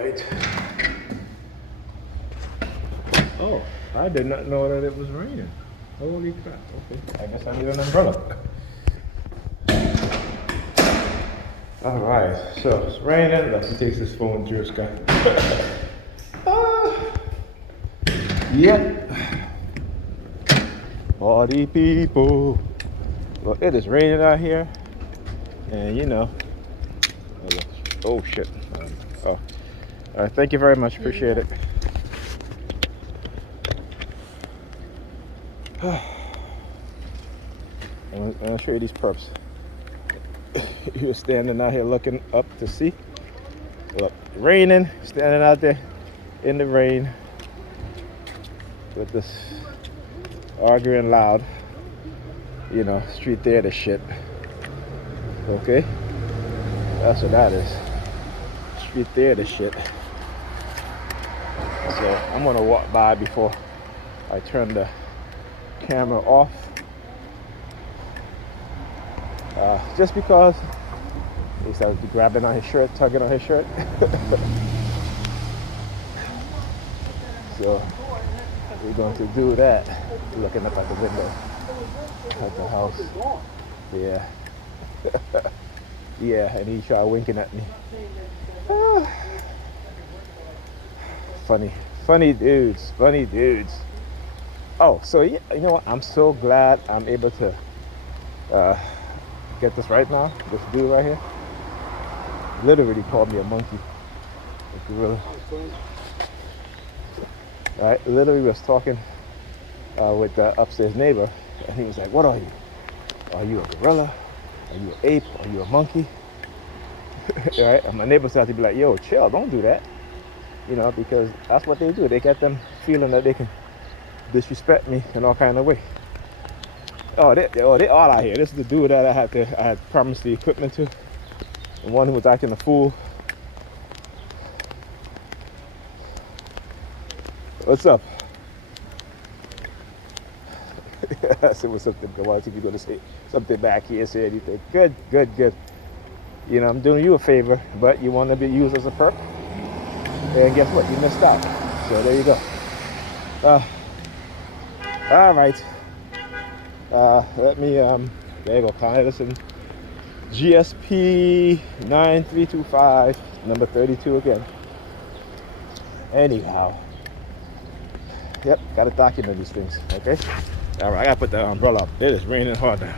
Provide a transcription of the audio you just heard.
right. Oh, I did not know that it was raining. Holy crap. Okay, I guess I need an umbrella. Alright, so it's raining. Let's take this phone to your sky. Yep. Party people. Well, it is raining out here. And you know. Oh shit. Oh. Alright, thank you very much. Appreciate it. I'm gonna show you these perps. You're standing out here looking up to see. Look, raining, standing out there in the rain with this arguing loud, you know, street theater shit. Okay? That's what that is. Street theater shit. So I'm gonna walk by before I turn the camera off. Just because he started grabbing on his shirt, tugging on his shirt. So we're going to do that. Looking up at the window at the house. Yeah. Yeah, and he tried winking at me. Funny dudes. Oh, so yeah, you know what? I'm so glad I'm able to get this right now. This dude right here literally called me a monkey. A gorilla. Right? Literally was talking with the upstairs neighbor, and he was like, "What are you? Are you a gorilla? Are you an ape? Are you a monkey?" Right? And my neighbor started to be like, "Yo, chill, don't do that." You know, because that's what they do. They get them feeling that they can disrespect me in all kind of way. Oh, they all out here. This is the dude that I had promised the equipment to. The one who was acting a fool. What's up? I said, what's up? I wanted to be going to say something back here. Say anything. Good. You know, I'm doing you a favor, but you want to be used as a perp. And guess what? You missed out. So there you go. All right. Let me, there you go, Connie Edison. GSP 9325, number 32 again. Anyhow. Yep, gotta document these things, okay? All right, I gotta put that umbrella up. It is raining hard now.